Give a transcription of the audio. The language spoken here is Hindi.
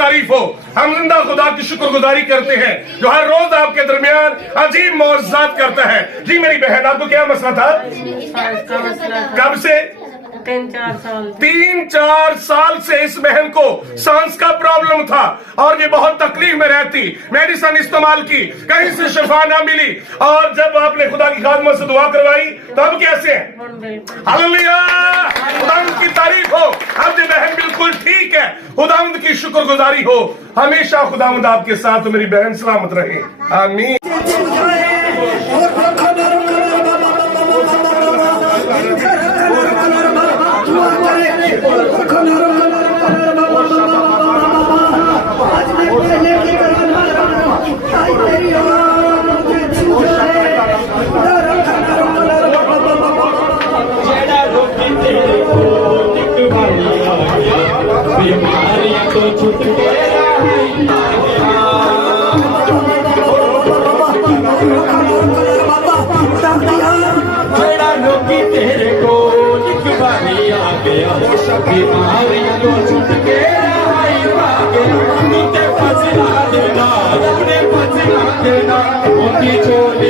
तारीफ हो। हम जिंदा खुदा की शुक्रगुजारी करते हैं जो हर रोज आपके दरमियान अजीब मौजज़ात करता है। जी मेरी बहन, आपको क्या मसला था? कब से? 3-4 साल से इस बहन को सांस का प्रॉब्लम था और ये बहुत तकलीफ में रहती। मेडिसिन इस्तेमाल की, कहीं से शिफा ना मिली, और जब आपने खुदा की खादमत से दुआ करवाई तब कैसे है? हालेलुया, खुदावंद की तारीफ हो। अब ये बहन बिल्कुल ठीक है, खुदावंद की शुक्रगुजारी हो। हमेशा खुदावंद आपके साथ, मेरी बहन सलामत रहे। आमीन। देना, उनकी चोली